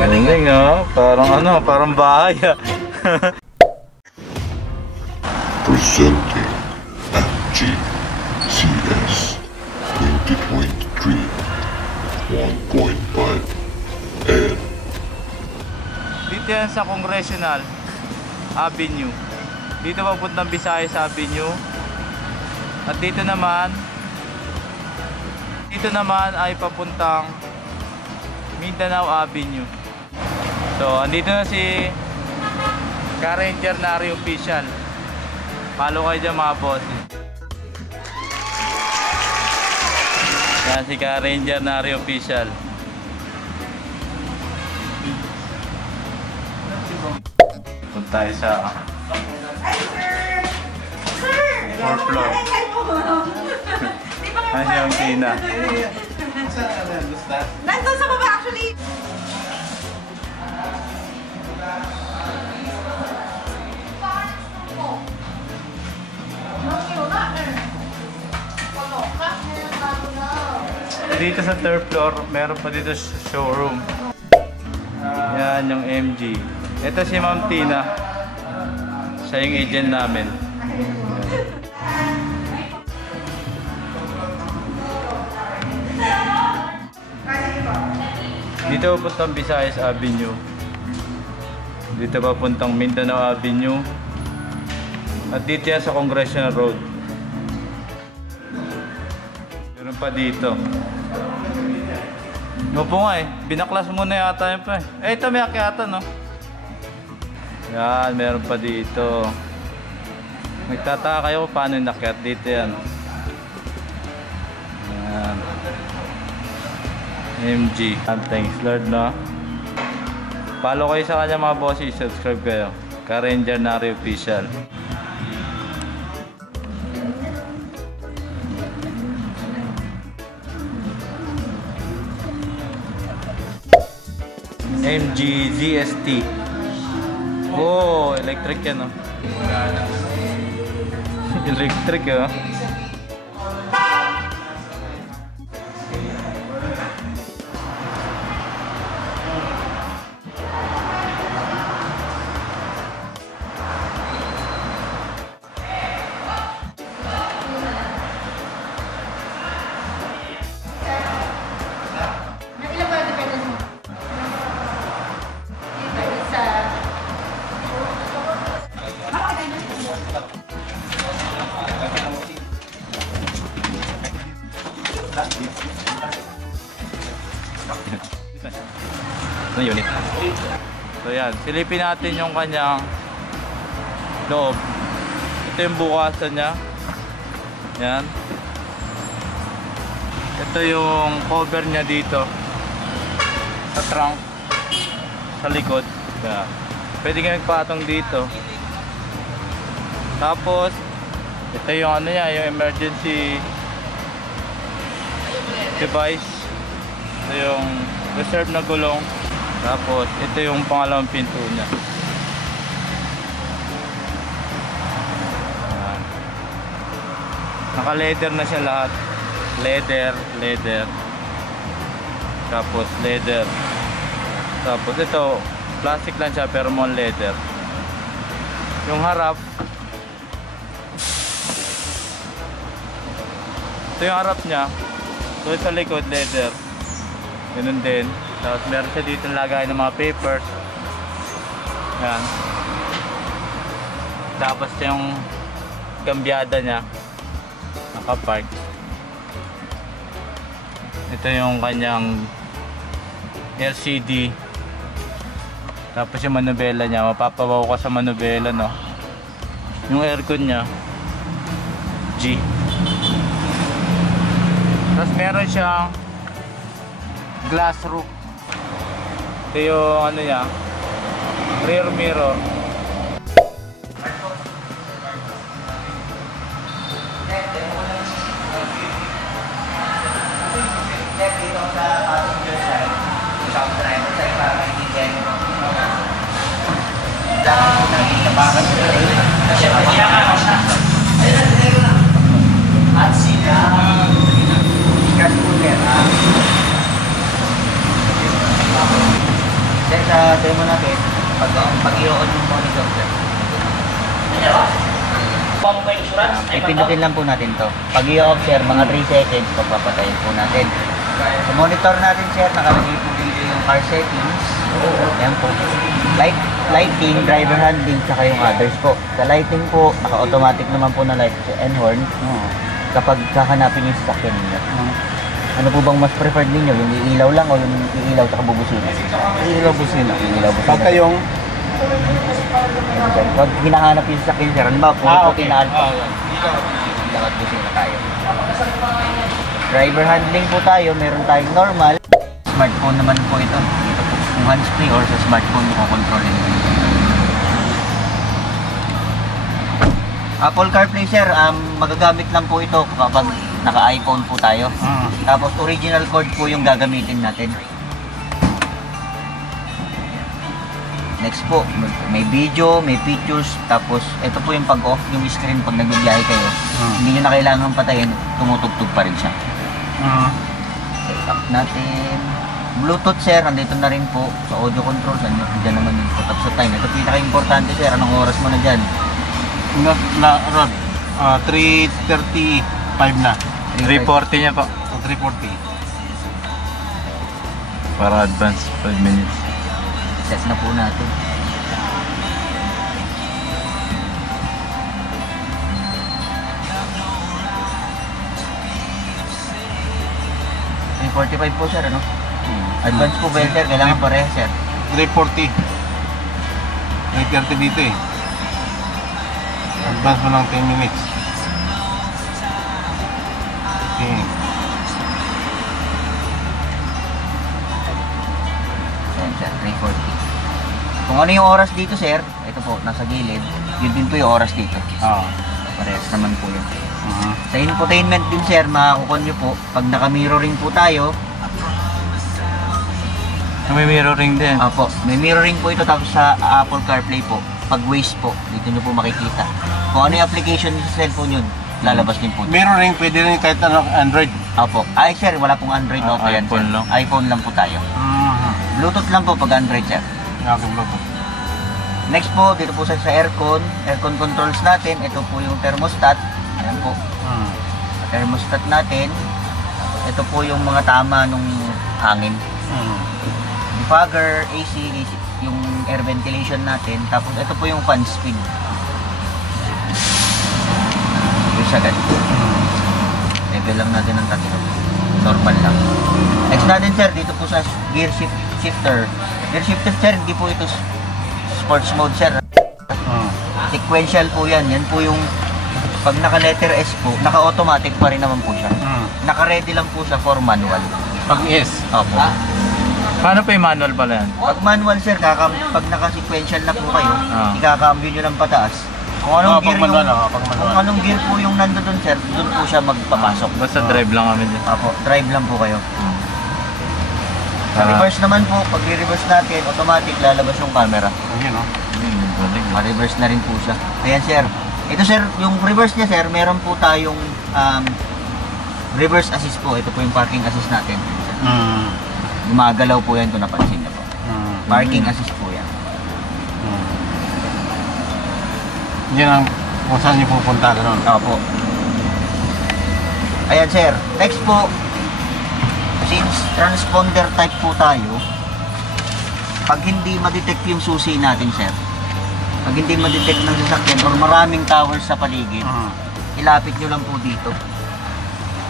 Galing ah, parang ano, parang bahay ah. Presenting FGCS 2023 1.5 N. Dito yan sa Congressional Avenue. Dito papuntang Visayas Avenue. At dito naman ay papuntang Mindanao Avenue. So, andito na si Ka-Ranger Nari Official. Follow kayo dyan mga boss. Yan si Ka-Ranger Nari Official. Punta tayo sa 4th floor. Kasi yung Tina. Nandun sa baba actually. Dito sa 3rd floor, meron pa dito showroom. Yan yung MG. Ito si Ma'am Tina. Siya yung agent namin. Dito papuntang Visayas Avenue. Dito papuntang Mindanao Avenue. At dito yan sa Congressional Road. Meron pa dito. Opo nga eh. Binaklas muna yata yun pa eh. Eh ito may akyatan no. Yan, meron pa dito. Nagtataka kayo kung paano yung nakyat. Dito yan. Yan. MG. Thanks Lord no. Follow kayo sa kanya mga bosses. Subscribe kayo. Ka-Ranger Nari Official. MG ZST. Oh, electric yan oh. Electric oh. Ano unit? So yan, silipin natin yung kanyang loob. Ito yung bukasan niya. Yan. Ito yung cover niya dito sa trunk, sa likod. Yan. Pwede ka magpatong dito. Tapos ito yung ano niya, yung emergency device. Ito yung reserve na gulong. Tapos ito yung pangalawang pinto niya. Naka-leather na siya lahat. Leather. Tapos leather. Tapos ito, plastic lang siya pero mon leather. Yung harap, ito yung harap niya. So sa likod, leather. Ganun din. Tapos meron siya dito lagay ng mga papers. Yan. Tapos yung gambyada niya nakapark. Ito yung kanyang LCD. Tapos yung manubela niya, mapapawaw ka sa manubela no. Yung aircon niya G. Tapos meron siyang glass roof. Ito yung ano niya, rear mirror. Dito sa passenger side, shock driver side para maintindihan mo. Dapat nagtabakan sila rin. Kasi pagkakakas na. At sila, gas cooler. sa demo natin, pag i-on yung monitor, sir. Ipindutin lang po natin to. Pag i-off, sir, mga 3 seconds, pagpapatayin po natin. Sa monitor natin, sir, nakalagay po dito yung car settings. Ayan po. Lighting, driver handling, saka yung others po. Sa lighting po, naka-automatic naman po na light and horn. Kapag kahanapin yung sasakyan ninyo. Ano po bang mas preferred ninyo? Yung iilaw lang o yung iilaw sa bubusina? Ilaw busina. Iilaw busina. Pagka yung Pag hinahanap yung sasakyan, sir, ano ba? Puti na alpha. Ilaw at busina tayo. Driver handling po tayo, meron tayong normal. Smartphone naman po ito. Ito po, kung hands-free or sa smartphone mo control ito. Apple CarPlay, sir, magagamit lang po ito kapag naka-iPhone po tayo. Tapos original cord po yung gagamitin natin. Next po, may video, may pictures, tapos ito po yung pag-off, yung screen pag nagbibiyahe kayo. Hindi nyo na kailangan patayin, tumutugtog pa rin siya. Set up natin. Bluetooth, sir, andito na rin po sa audio controls. Diyan naman yung put up sa time. Ito pinaka-importante, sir, anong oras mo na dyan? Rod, 3:35 na. 340 niya po. So 3:40. Para advance 5 minutes. Set na po natin. $345 po, sir, ano? Advance po ba yun, sir? Kailangan pareha, sir. 3:40. 3:30 dito eh. Advance mo ng 10 minutes. Okay. Ayan, sir, 3:40. Kung ano yung oras dito, sir, ito po, nasa gilid, yun din po yung oras dito. Parehas naman po yun. Sa infotainment din, sir, makakukon nyo po, pag naka-mirroring po tayo, May mirroring din. Apo, may mirroring po ito, tapos sa Apple CarPlay po, pag Waze po, dito nyo po makikita. Kung ano yung application sa cellphone yun, lalabas din po. Mirroring, pwede rin kahit ano, Android. Apo, ay sir, wala pong Android Auto yan, iPhone sir. lang. iPhone lang po tayo. Bluetooth lang po pag Android, sir. Okay, Bluetooth. Next po, dito po sa aircon controls natin, ito po yung thermostat. Ayan po, thermostat natin. Ito po yung mga tama nung hangin. Defogger, AC, yung air ventilation natin. Tapos ito po yung fan speed. Yung agad. Level lang natin ng tatlo. Normal lang. Next natin, sir, dito po sa gear shifter. Gear shifter, sir, hindi po ito sports mode, sir. Sequential po yan. Yan po yung pag naka-letter S po, naka-automatic pa rin naman po siya. Naka-ready lang po siya for manual. Pag yes. Opo. Paano pa yung manual pala yan? Pag manual, sir, pag naka-sequential na po kayo, ikakambyo nyo lang pataas. Kung anong gear pag manual, yung, kung anong gear po yung nandoon, sir, doon po siya magpapasok. Basta drive lang kami din. Opo, drive lang po kayo. Sa reverse naman po, pag i-reverse natin, automatic lalabas yung camera. Ayun, no? Ma-reverse na rin po siya. Ayan, sir. Ito, sir, yung reverse niya, sir, meron po tayong reverse assist po. Ito po yung parking assist natin. Gumagalaw po yan kung napansin niyo po. Parking assist po yan. Yan ang kung saan niyo pupunta, gano'n. Opo. Ayan, sir. Next po, since transponder type po tayo, pag hindi ma-detect yung susi natin, sir, pag hindi ma-detect ng sasakyan or maraming towers sa paligid, ilapit nyo lang po dito.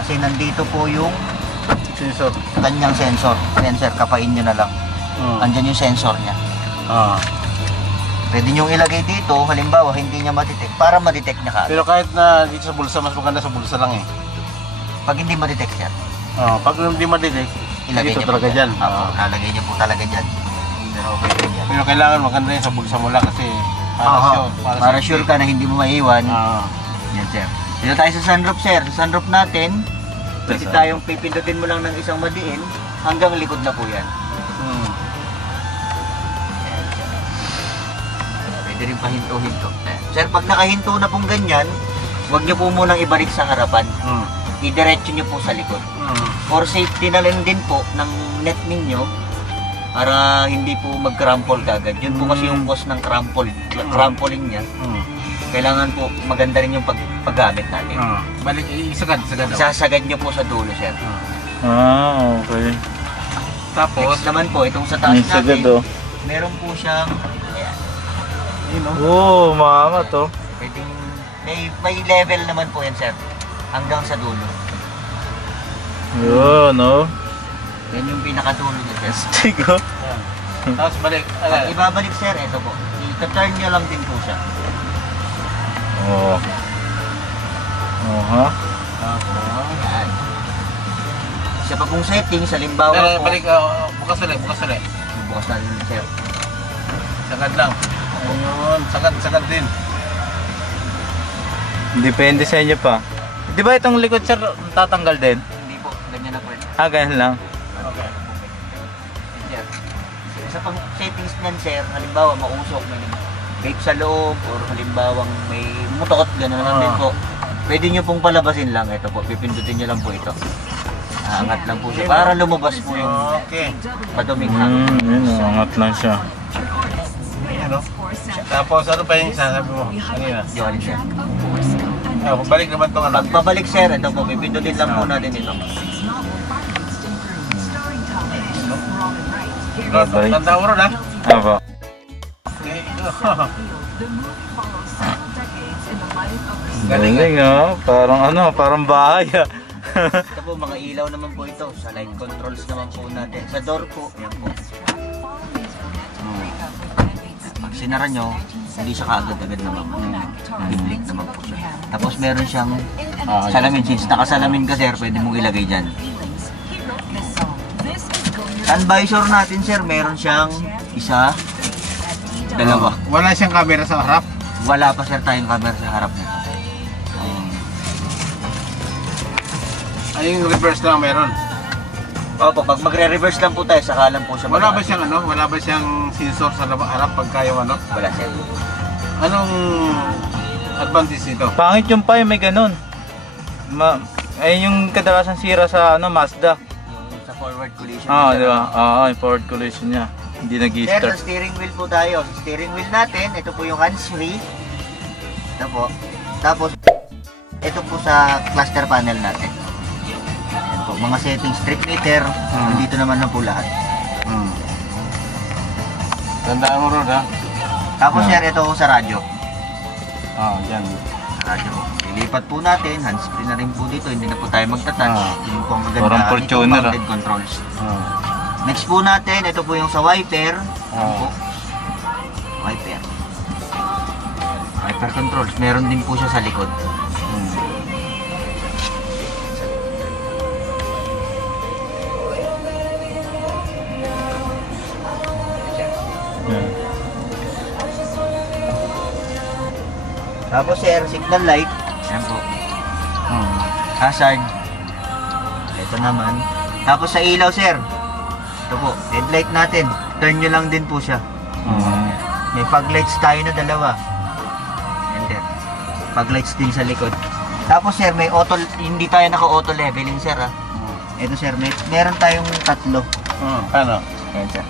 Kasi nandito po yung Sensor. kanyang sensor. Ayan, sir, kapain nyo na lang. Andyan yung sensor niya. Pwede nyo ilagay dito, halimbawa, hindi niya ma-detect, para ma-detect niya ka. Pero kahit na dito sa bulsa, mas maganda sa bulsa lang eh. Pag hindi ma-detect, sir, Pag hindi ma-detect, ilagay dito niyo talaga po dyan. lalagay niyo po talaga dyan. Pero okay din yan. Pero kailangan maganda yun sa bulsa mo lang kasi Para sure ka na hindi mo maiwan. Yan, sir. Dito tayo sa sunroof, sir. Sa sunroof natin, pwede tayong pipindutin mo lang ng isang madiin hanggang likod na po yan. Pwede rin pahinto-hinto. Sir, pag nakahinto na pong ganyan, huwag niyo po munang ibalik sa harapan. Idiretso niyo po sa likod. For safety na lang din po ng net ninyo, para hindi po mag-crumple kagad. Yun po kasi yung cause ng crumpling niya. Kailangan po maganda rin yung paggamit natin. Balik, isagad daw. Isasagad nyo po sa dulo, sir. Okay. Tapos, Next naman po, itong sa taas May sagad, natin, oh. meron po siyang, ayan, yun o. Oo, maangat to. pwedeng, may level naman po yan, sir. Hanggang sa dulo. Yun, no? Yan yung pinakadulo niya, sir. Stick, oh. Tapos balik, Pag ibabalik, sir, ito po. I-turn nyo lang din po siya. Oo. Oh, ha? Ayan. Isa pa pong settings, halimbawa po. Balik, bukas ulit. Bukas natin, sir. Sagad lang. Ayun, sagad din. Depende sa inyo pa. Di ba itong likod, sir, tatanggal din? Hindi po, ganyan na po. Ganyan lang. Okay. Sir. Isa pang settings niyan, sir, halimbawa mausok may vape sa loob or halimbawa may mutot, gano'n lang din po. Pwede nyo pong palabasin lang. Ito po, pipindutin nyo lang po ito. Angat lang po siya para lumabas po yung Okay. maduming hangin. Yun, angat lang siya. Ayan o. Tapos ano pa yung sasabi mo kanina? Yun, sir. Balik naman itong ano. Pagpabalik, sir, ito po, pipindutin lang po natin ito. Bye-bye. Tanda mo ron ha? Aba. Okay. Galing, oh. Parang bahay, ah. Ito po, mga ilaw naman po ito. Sa light controls naman po natin. Sa door po, yan po. Pag sinara nyo, hindi siya kaagad-agad naman po. Biblik naman po siya. Tapos meron siyang salamin. Since nakasalamin ka, sir, pwede mong ilagay dyan. Sun visor natin, sir, meron siyang isa, dalawa. Wala siyang camera sa harap. Wala pa, sir, tayong camera sa harap nito. Ay, yung reverse lang meron. Opo, pag magre-reverse lang po tayo, saka lang po siya Wala ba mag- siyang wala ba siyang sensor sa harap pagka yung ano? Wala, sir. Anong advantage nito? Pangit yung pa, may ganun. Ay, yung kadalasan sira sa Mazda. Yung sa forward collision. Di ba? Yung forward collision niya. Hindi Sir, nag-i-start. sa steering wheel po tayo. Sa steering wheel natin, ito po yung hands-free. Ito po. Tapos, ito po sa cluster panel natin. Ayan po, mga settings, trip meter. Dito naman na po lahat. Tandaan mo ron ha? Tapos, sir, ito po sa radyo. Yan. Radyo po. Lilipat po natin, hands-free na rin po dito. Hindi na po tayo magta-touch. Yun po ang maganda. Parang Ito, Fortuner, mounted controls. Next po natin, ito po yung sa wiper. Ayan po. Wiper. Wiper controls. Meron din po siya sa likod. Yan. Tapos sir, signal light. Ayan po. Hazard. Ito naman. Tapos sa ilaw, sir. Ito po, headlight natin. Turn nyo lang din po siya. May fog lights tayo na dalawa. And then, fog lights din sa likod. Tapos sir, may auto, hindi tayo naka-auto leveling, sir, ha. Ito sir, meron tayong tatlo. Paano? Ayan, sir.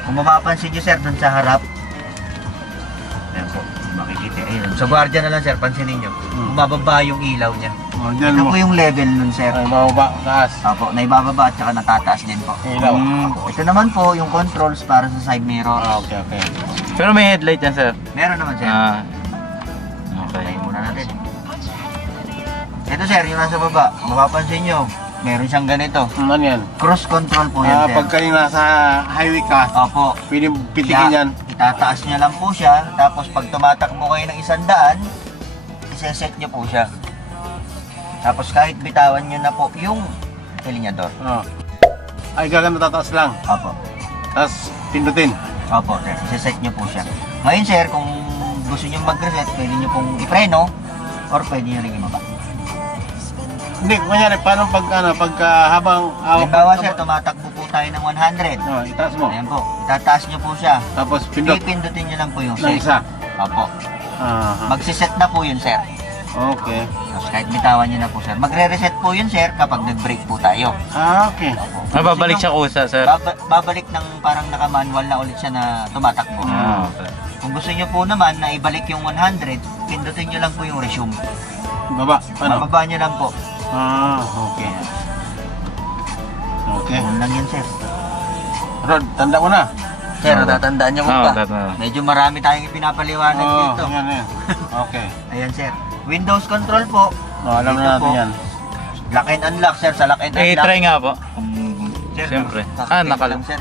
Kung mapapansin nyo, sir, dun sa harap. Ayan po, makikita. Ayun. Sa gwardiya na lang, sir, pansinin nyo. Bumababa yung ilaw niya. Diyan Ito mo. po yung level nun, sir. Ay, bababa, taas. Apo, naibababa at saka natataas din po. Ilaw. Ito naman po yung controls para sa side mirror. Okay. Pero may headlight yan, sir. Meron naman, sir. Okay. Tayo muna natin. Ito, sir, yung nasa baba. Mapapansin nyo, meron siyang ganito. Ano yan? Cruise control po yan, sir. Pagka yung nasa highway ka, Opo. pwede pitikin yan. Itataas nyo lang po siya. Tapos pag tumatakbo kayo ng 100, iseset nyo po siya. Tapos kahit bitawan nyo na po yung silinyador. Ay, gaganda tataas lang. Opo. Tapos pindutin. Opo, sir. Iseset nyo po siya. Ngayon, sir, kung gusto nyo mag-reset, pwede nyo pong ipreno or pwede nyo rin ibaba. Hindi, kunyari, paano pagka habang Halimbawa, sir, tumatakbo po tayo ng 100. itaas mo. Ayan po. Itataas nyo po siya. Tapos pindot Pipindutin nyo lang po yung ng set. isa. Opo. Magsiset na po yun, sir. Okay. Tapos kahit bitawan nyo na po sir. Magre-reset po yun sir kapag nag-break po tayo. Okay. Babalik siya kusa, sir. Babalik ng parang naka-manual na ulit siya na tumatakbo. Okay. Kung gusto nyo po naman na ibalik yung 100, pindutin nyo lang po yung resume. Baba. Ano? Bababa nyo lang po. Okay. Okay. Ganun lang yun sir. Rod, tanda mo na. Sir, natatandaan nyo po Oo, ba? tatandaan. Medyo marami tayong ipinapaliwanag dito. Yan. Okay. Ayan sir. Windows control po. Alam Dito na natin po. yan. Lock and unlock sir. Sa lock and Eh, unlock. try nga po. Sir, Siyempre. kakatin Nakal. lang, sir.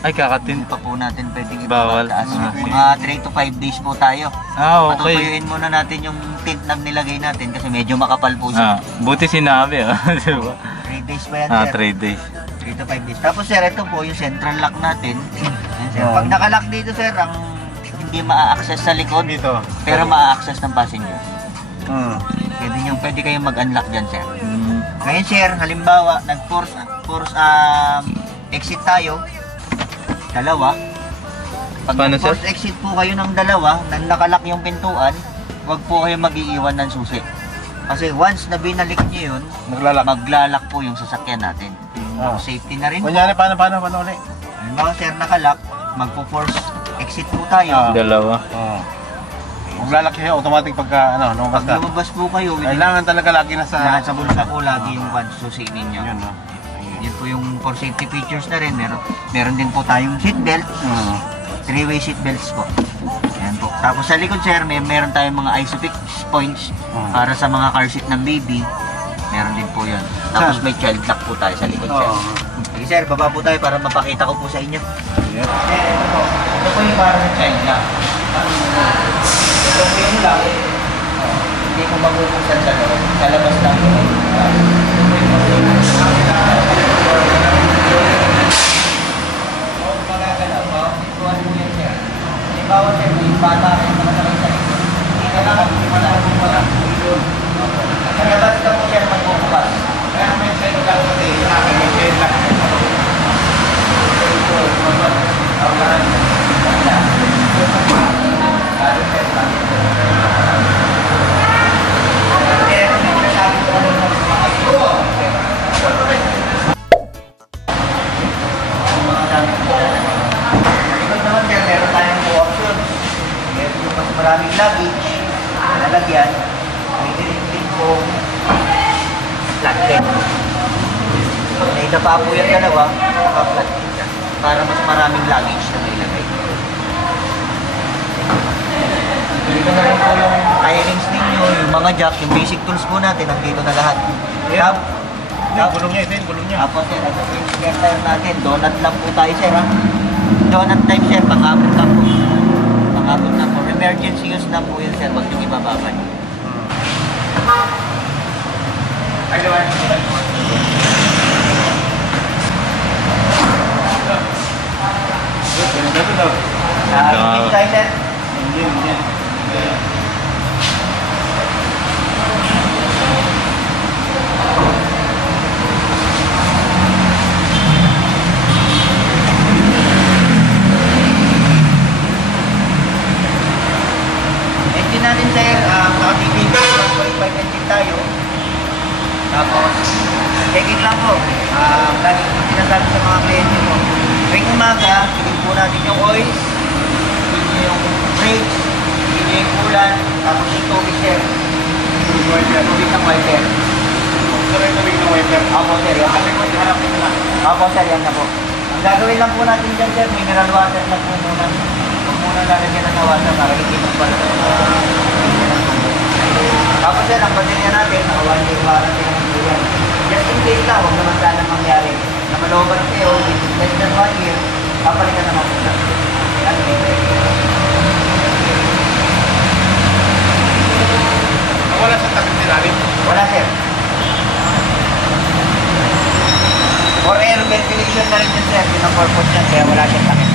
Ay, kakatin. Hindi pa po natin pwedeng Bawal. ipapataas. Ah, Mga 3 to 5 days po tayo. Okay. Patutuyuin muna natin yung tint na nilagay natin kasi medyo makapal po siya. Buti sinabi, diba? 3 days pa yan sir. 3 days. 3 to 5 days. Tapos sir, ito po yung central lock natin. Ayan, sir. Oh. Pag nakalock dito sir, ang hindi ma-access sa likod, Dito. pero ma-access ng passenger. Hmm. Pwede kayong mag-unlock dyan sir. Ngayon sir, halimbawa, nag-force exit tayo, dalawa. Pag Paano, sir? nag-force exit po kayo ng dalawa, nang nakalock yung pintuan, huwag po kayo mag-iiwan ng susi. Kasi once na binalik nyo yun, Naglalak. maglalak po yung sasakyan natin. Ah. Safety na rin po. Kunyari, paano ulit? Halimbawa sir, nakalock, magpo-force exit po tayo. Dalawa. Maglalaki siya automatic pagka lumabas Pag ka. lumabas po kayo, Kailangan talaga lagi na sa... nasa bulsa po lagi yung susi ninyo. Yun, no? Yan po yung for safety features na rin. Meron din po tayong seatbelt. 3-way seatbelts po. Ayan po. Tapos sa likod sir, meron tayong mga isofix points para sa mga car seat ng baby. Meron din po yun. Tapos may child lock po tayo sa likod sir. Sige sir, baba po tayo para mapakita ko po sa inyo. Yeah. Ito po. Ito po yung para sa child lock. Ito po yung lock. Hindi ko mabubuksan sa loob. Sa labas lang po. Ito po yung bawat sir, may bata rin mga sakay sa likod. Hindi ka lang, hindi mo lang kung wala. Kaya ba't ka po sir magbubukas? Kaya may side lang kasi, may side lang. Meron tayong po options. Meron yung mas maraming luggage, lalagyan. May din po flatbed. May pa po yung dalawa, naka-flatbed siya. Para mas maraming luggage na may lagay. Dito na rin po yung tie-rings ninyo, yung mga jack, yung basic tools po natin, nandito na lahat. Gulong niya, ito yung gulong niya. Tapos sir, ito po yung spare tire natin. Donut lang po tayo sir ha. Donut time sir, pang-abot lang po. Pang-abot lang po. Emergency use na po yun sir, wag yung ibababad. Ay, gawan. Engine tayo sir. Engine natin sir, naka-DBB 1.5 engine tayo. Tapos, check it lang po. Lagi ko sinasabi sa mga kliyente mo. Tuwing umaga, tigil po natin yung oils, tigil yung brakes, tigil yung kulan, tapos yung tubig sir. Tubig ng wiper. Tubig ng wiper. Apo sir, yan. Apo sir, yan na po. Ang gagawin lang po natin dyan sir, mineral water lang po muna. Huwag muna lalagyan ng water para hindi magpala sa mga tapos sir, ang baterya natin, naka 1 year warranty naman po yan. Just in case lang, huwag naman sana mangyari. Na maloban kayo, less than 1 year, papalitan naman po na. Wala sa takip nilalim. Wala sir. For air ventilation na rin yun sir, yun ang purpose niya, kaya wala siyang takip.